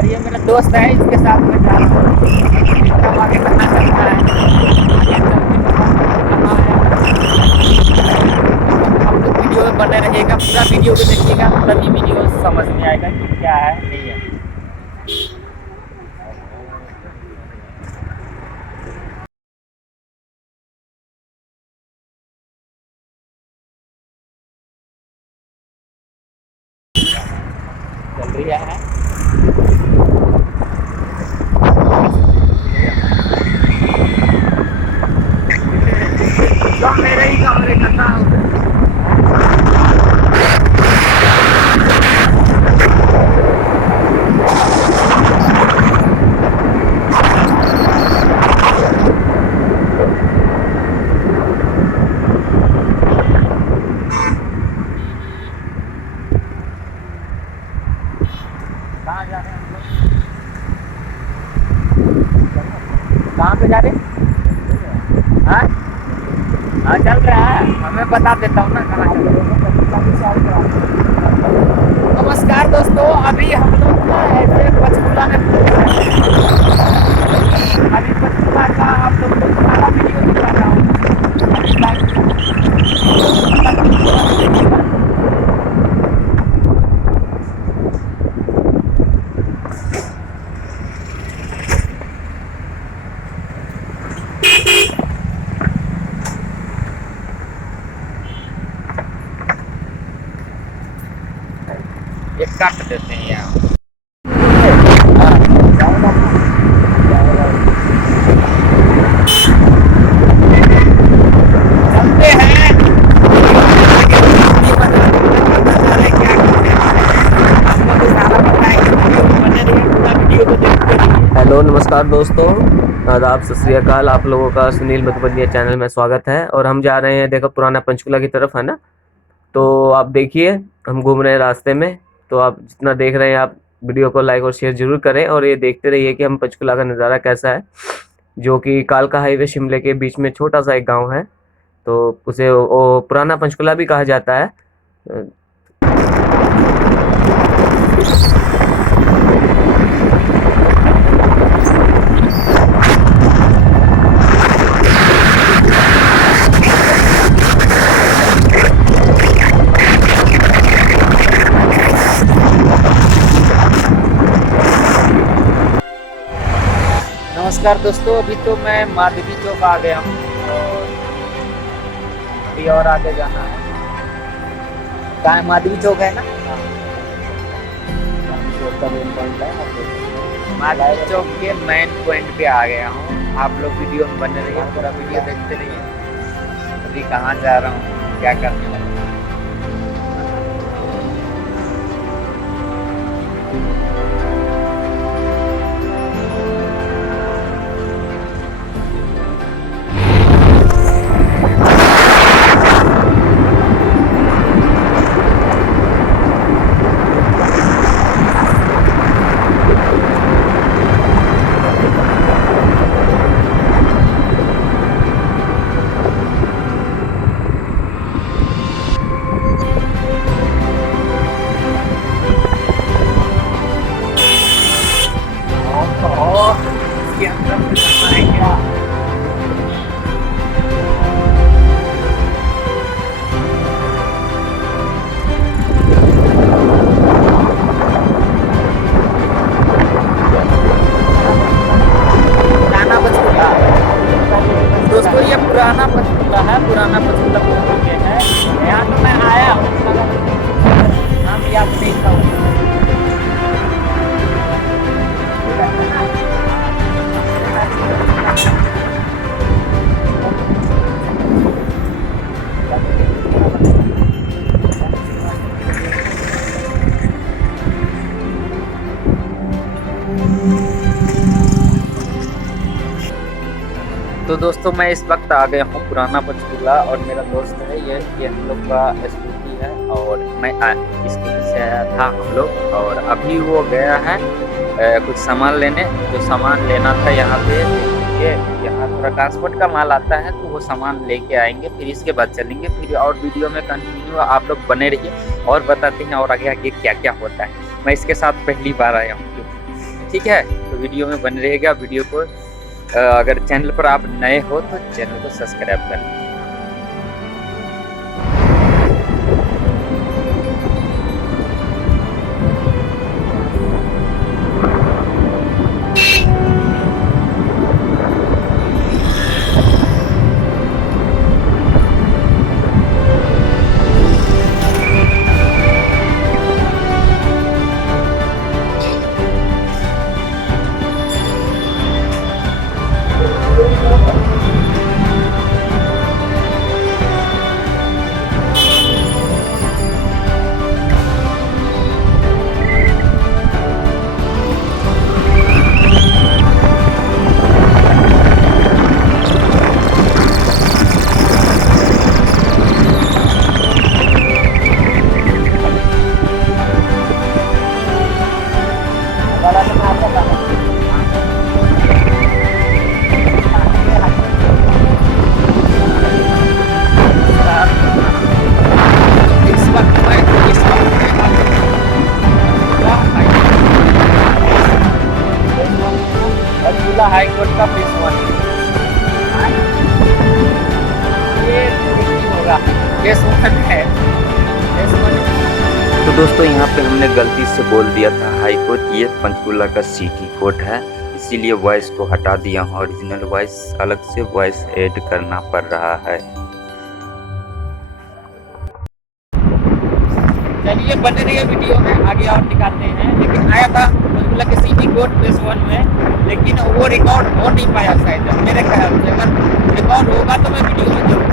और ये मेरा दोस्त है, इसके साथ में जा रहा हूँ। इसका आगे करना चाहता है, आगे चल के कहाँ है। आप लोग वीडियो में बने रहिएगा, पूरा वीडियो को देखिएगा, तभी वीडियो समझ में आएगा कि क्या है नहीं है। चल रही है तो मेरे ही कमरे करना कहाँ जा रहे हैं हम लोग, कहाँ पे जा रहे हैं? हाँ हाँ चल रहा है, हमें बता देता हूँ ना कहाँ चल रहा है। नमस्कार दोस्तों, अभी हम लोग ना ऐसे पंचकूला में अभी पंचकूला का आप लोग को सारा वीडियो दिखा रहा हूँ। ये काट देते हैं यहाँ। चलते हैं, हेलो नमस्कार दोस्तों, आदाब सत श्री अकाल। आप लोगों का सुनील मधुबनिया चैनल में स्वागत है। और हम जा रहे हैं, देखो पुराना पंचकूला की तरफ है ना, तो आप देखिए हम घूम रहे हैं रास्ते में। तो आप जितना देख रहे हैं, आप वीडियो को लाइक और शेयर जरूर करें और ये देखते रहिए कि हम पंचकूला का नज़ारा कैसा है, जो कि कालका हाईवे शिमले के बीच में छोटा सा एक गाँव है। तो उसे वो पुराना पंचकूला भी कहा जाता है। नमस्कार दोस्तों, अभी तो मैं माधवी चौक आ गया हूँ और अभी और आगे जाना है। कहाँ है? माधवी चौक है ना? माधवी चौक के मेन पॉइंट पे आ गया हूँ। आप लोग वीडियो में बने रहिए, पूरा वीडियो देखते रहिए। अभी कहाँ जा रहा हूँ, क्या करने वाला हूँ। इसके अंदर में जाना है क्या? पुराना पंचकूला दोस्तों, ये पुराना पंचकूला है। पुराना पंचकूला पहुंच चुके हैं। यहाँ तो मैं आया हूँ, नाम याद नहीं था। तो दोस्तों, मैं इस वक्त आ गया हूँ पुराना पंचकूला और मेरा दोस्त है, ये हम लोग का स्कूटी है और मैं स्कूटी से आया था हम लोग। और अभी वो गया है कुछ सामान लेने, जो सामान लेना था यहाँ पे। ये यहाँ थोड़ा ट्रांसपोर्ट का माल आता है, तो वो सामान लेके आएंगे, फिर इसके बाद चलेंगे। फिर और वीडियो में कंटिन्यू आप लोग बने रहिए और बताते हैं और आगे आगे क्या क्या होता है। मैं इसके साथ पहली बार आया हूँ। ठीक है, तो वीडियो में बने रहेगा। वीडियो को अगर चैनल पर आप नए हो तो चैनल को सब्सक्राइब कर लें। हाई कोर्ट का फेस 1 ये होगा, फेस 1 है, फेस 1। तो दोस्तों यहाँ पे हमने गलती से बोल दिया था हाई कोर्ट, ये पंचकुला का सिटी कोर्ट है, इसीलिए वॉइस को हटा दिया हूँ। ओरिजिनल वॉइस अलग से वॉइस ऐड करना पड़ रहा है। चलिए बने रहिए वीडियो में, आगे और दिखाते हैं। लेकिन आया था पंचकुला के सिटी कोर्ट फेस 1 में, लेकिन वो रिकॉर्ड हो नहीं पाया शायद मेरे ख्याल से। अगर रिकॉर्ड होगा तो मैं वीडियो में जरूर